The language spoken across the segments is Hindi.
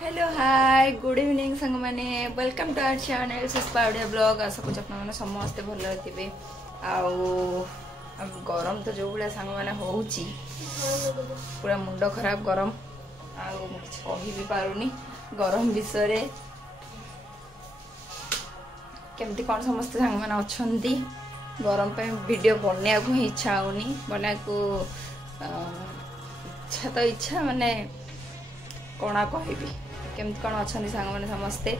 हेलो हाय गुड इवनिंग सांग मैंने वेलकम टू आवर चैनल सुस्पाउडिया ब्लॉग। आशा करूँ आपने समस्ते भल थे। गरम तो जो भाया सांग मैंने हो पूरा मुंड खराब गरम कही भी पारुनी गरम विषय केमती कौन समस्ते सांग मैंने अच्छा गरम पे वीडियो बनने को ही इच्छा होनी बना को इच्छा तो इच्छा माने कणा कहबी केमती कौन अच्छा सांग मैंने समस्ते।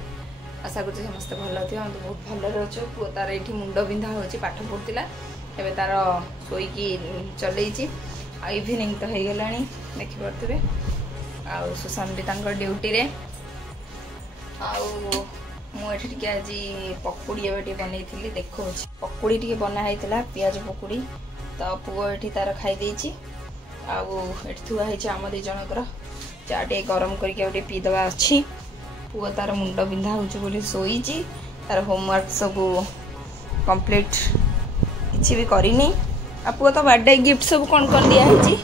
आशा करूँ समस्ते भल थी हम तो बहुत भल अच्छु। पुओ तार ये मुंड बिंधा हो पाठ पढ़ुला एवं तार शोकी चलई इवनिंग तो हो गला देखिपे आ सुशांत भी ड्यूटी रे मुझे आज पकुड़ी एवं बनई देखो पकुड़ी टी बनाई पियाज पकुड़ी तो पुओ ये तार खाई थुआई आम दी जनकर चा टे गरम करके पीदवा अच्छी। पुओ तार मुंड बिंधा हो शोई तार होमवर्क सब कंप्लीट किसी भी करनी। आ पुओ तो बर्थडे गिफ्ट सब कौन कौन दिखाई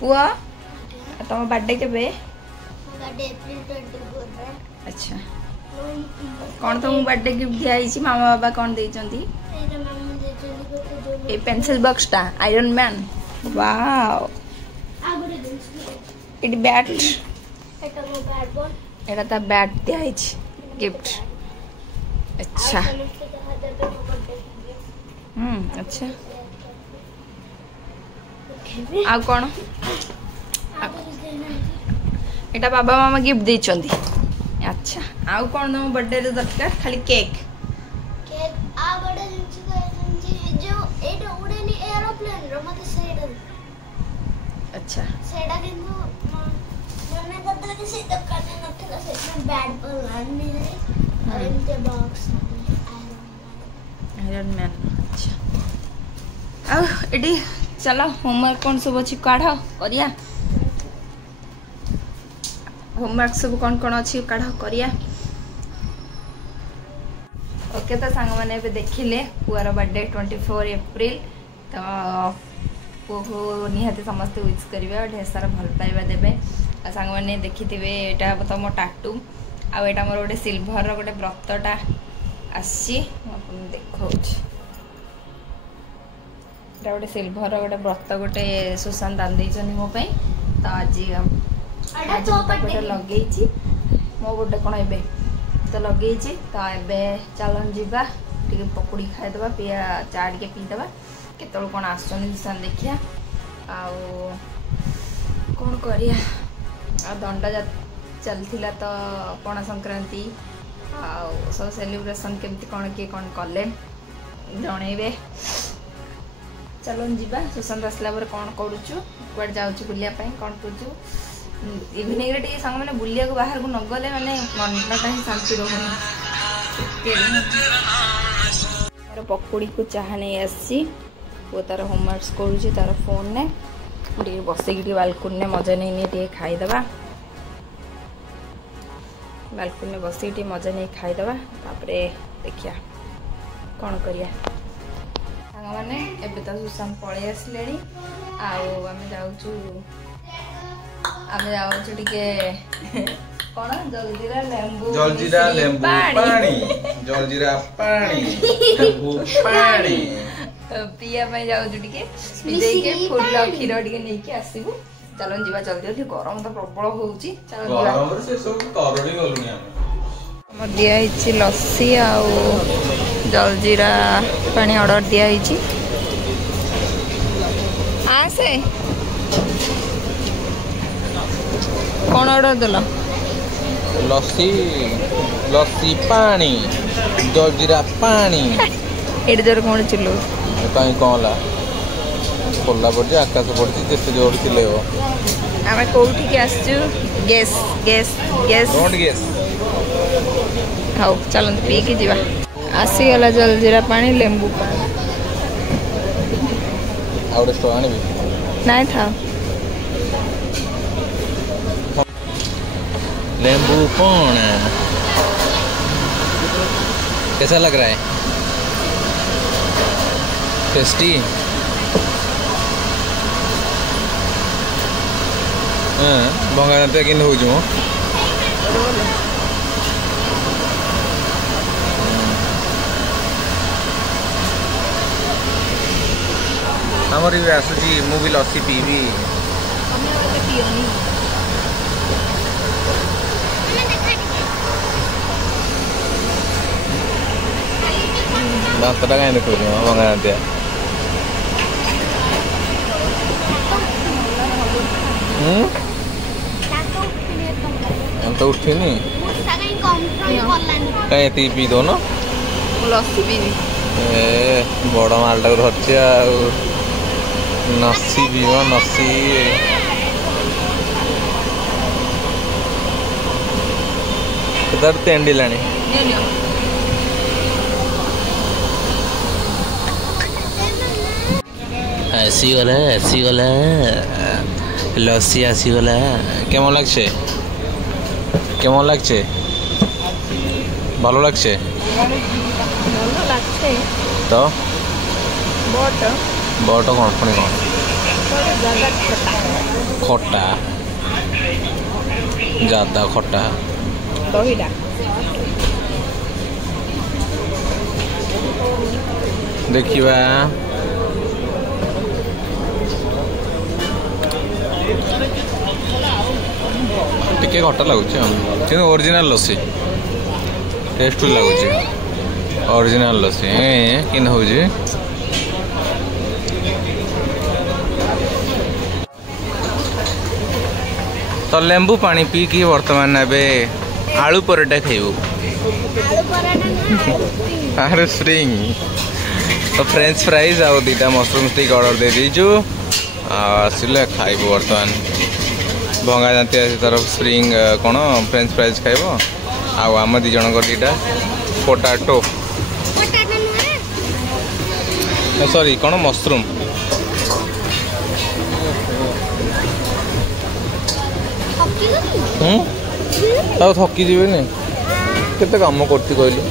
पुओ तुम बर्थडे के अच्छा कौन तुम बर्थडे गिफ्ट दिखाई मामा बाबा कौन देइचंती ए पेंसिल बॉक्स टा iron man wow it bat एटा ता बैट दिखाई गिफ्ट अच्छा अच्छा आ कौन एटा बाबा मामा गिफ्ट देइचंती अच्छा आउ कौन तुम बर्थडे रे दरकार खाली केक केक आ बडे जो एटा उड़ेनी एरोप्लेन रो मते सेडा अच्छा सेडा किंतु मने करता कि से दुकान में नथला से बैट बॉल आनी है और इनके बॉक्स आयरन मैन अच्छा आ एडी चलो होमवर्क कौन सब अछि काढ करिया होमवर्क सब कौन कौन अच्छी काढ़ करिया। ओके तो सांग मैंने देखिले पुआर बर्थडे 24 एप्रिल तो पुओ निहाती समस्ते विश करेंगे ढेर सारा भल पाइबा देवे। आ सांग मैंने देखी एटा तो मो टाटू आटा मोर गोटे सिल्भर गोटे व्रतटा आसी देखा गोटे सिल्भर गोटे व्रत गोटे सुशांत आन मो तो आज लगे मो गोटे कौन ए तो लगे तो ए चलन जीवा टे पकुड़ी खाईदे पिया चा टे पीदे केत कौन आसान देखिया कौन करिया दंडा चलता तो पणा संक्रांति सब सेलिब्रेशन केमती कौन किए कौन कले जनइबे। चलन जीवा सुशांत आसला कौन करुचु कुआडे जाऊँ बुलायापी कौन करूँ इवनिंग रे टे सांग मैंने बुलिया बाहर को न गले माने मनटा ही शांति रहुनी। मोर पकुड़ी को चाह नहीं आसी वो तार होमवर्क करुँच तार फोन ने टे बसिक बालकुनी ने मजा नहीं टे खाईदे बालकुनी बसिक टे मजा नहीं खाईदे तापरे देखिया कौन करिया। सांग मैंने एबे तो सुशांत पलि आसिले आम जाऊँ आम जाऊँ टे कौन जलजीरा लेंबू पानी जलजीरा पानी लेंबू पानी पिया जाऊँ टे पीके फुल क्षीर टे नहीं आसबू। चलो जीवा जल्दी जल्दी गरम तो प्रबल हो दिखाई लस्सी आ जलजीरा पानी ऑर्डर दिखाई आसे कौन ऑर्डर देला लस्सी लस्सी पानी जलजीरा पानी एड जोर कौन चिल्लो कहीं कौन ला खोला पड़ आकाश पड़ी जिते जोर चिल्ले आम कौटी के आसचु guess guess guess don't guess हाँ चलते पी के जीवा आसीगला जलजीरा पानी लेंबू पानी आउट स्टोर आनी नहीं था लेंबू कौन कैसा लग रहा है टेस्टी भंगा जाते कि हो आमर भी आसूची मु भी लस्सी पीबी दाँतटा कहीं देखो भंगा जाते तो उठनी कहीं पी दो ना लस्सी पीबी बड़ मालटा धरची नसी पीब नसी तेंडिला आसीगला लस्सी आसीगला केमन लागছে केमन लागছে ভালো লাগছে तो बट कौन पुणी कौन खट्टा ज्यादा खट्टा देखिबा टिके खट्टा लगुच कि ओरिजिनल लस्सी टेस्ट लगुच ओरिजिनल लस्सी कि हो तो लेंबू पानी पी कि बर्तमान एबे आलू पराठा खाइबू अरे स्प्रिंग तो फ्रेंच फ्राइज आ दीटा मशरूम स्टिक ऑर्डर दे दीजु आसिले खाइबू बर्तमान भंगा जाती तरफ स्प्रिंग कौन फ्रेंच फ्राइज खाइब आम दी जन दीटा पोटाटो सॉरी कौन मशरूम थकी जीवे केते काम करती कहलु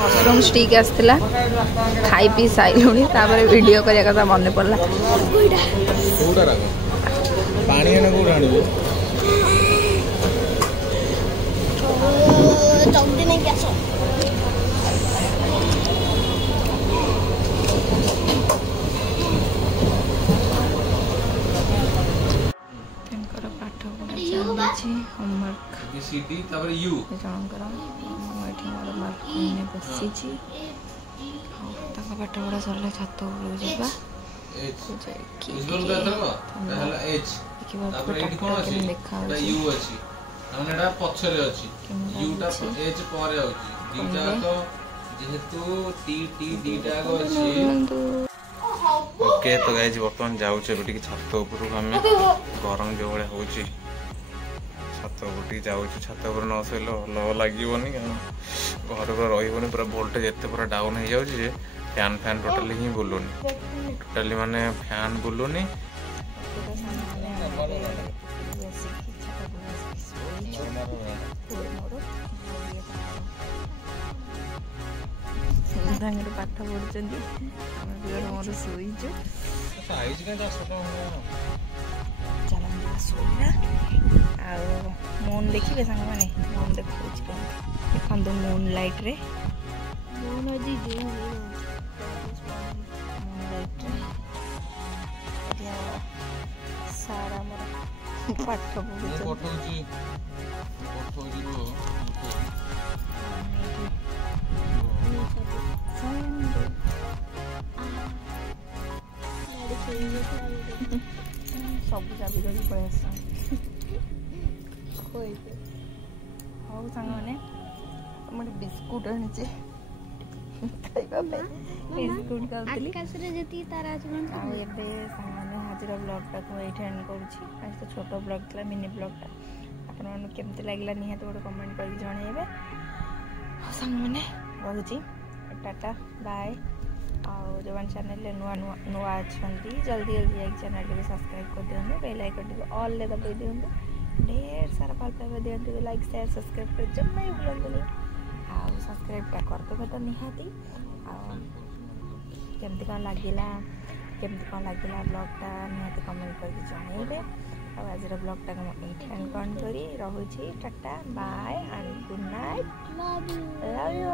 मशरूम स्टिक आसला खाई पी साइलुणी तापर वीडियो करिया कथा मन पड़ला पानी है ना को राणी जल्दी नहीं क्या सो तंकर पाठ पढ़ा चली होमवर्क बीसीडी तापर यू जनकर एठी मोर मार्क ने बसी छी ताका पाठ पढ़ा सरले छात ऊपर जेबा विजुअल का थरबा पहला एच तापर एठी कोन अछि ता यू अछि हमने एटा पछरे अछि यू टा एच परे अछि दीटा तो जेहेतु टी टी दीटा को अछि ओके तो गाइस वर्तमान जाउ छे बेटी छात ऊपर हम गरम जो बळे होछि छात ऊपर जाउ छात ऊपर न सइलो ल लागिवनी घर पर रहिबनी पूरा वोल्टेज एते पूरा डाउन हो जाउ जे फैन फैन टोटली ही बुलुनी टोटली माने फैन बुलुनी पाठ पढ़ुचंदी हम बियर मोर सोईजु साइज का 10 टका चल हम सोईना आ मून देखिबे संग माने मून देखौछ देखन दो मून लाइट रे मून अजी जो मून लाइट रे या सारा मोर पाठ पढ़ुचंदी रो सब चाबी धरी पड़े आस हौ सांग मैंने मोटे बिस्कुट आनी खाइबा पे बिस्कुट खाउतली आकाश रे जति तारा चुन आ एबे सांग मैंने हाजिर ब्लॉग टा को एठे एंड करूची आज तो छोटो ब्लॉग थला मिनी ब्लॉग टा आपन केमते लागला निहात गोटे कमेंट करके जणाइबे सांग मैंने रहुची टाटा बाय। और जो चैनल नुआ नुआ अच्छा जल्दी जल्दी जाए चैनल को सब्सक्राइब कर दिखाँ बेल आइकन को ऑल ले दबाई दिखाँ ढेर सारा भल पाइबा दिखाँ लाइक शेयर सब्सक्राइब कर जमा ही भूलतुनि आउ सब्सक्राइबटा करदेवे तो निहाती केमती कौन लगिला ब्लॉगटा निहाती कमेंट करके जनइबे। आज ब्लॉगटा ये एंड करी रहुची tata bye and good night love you.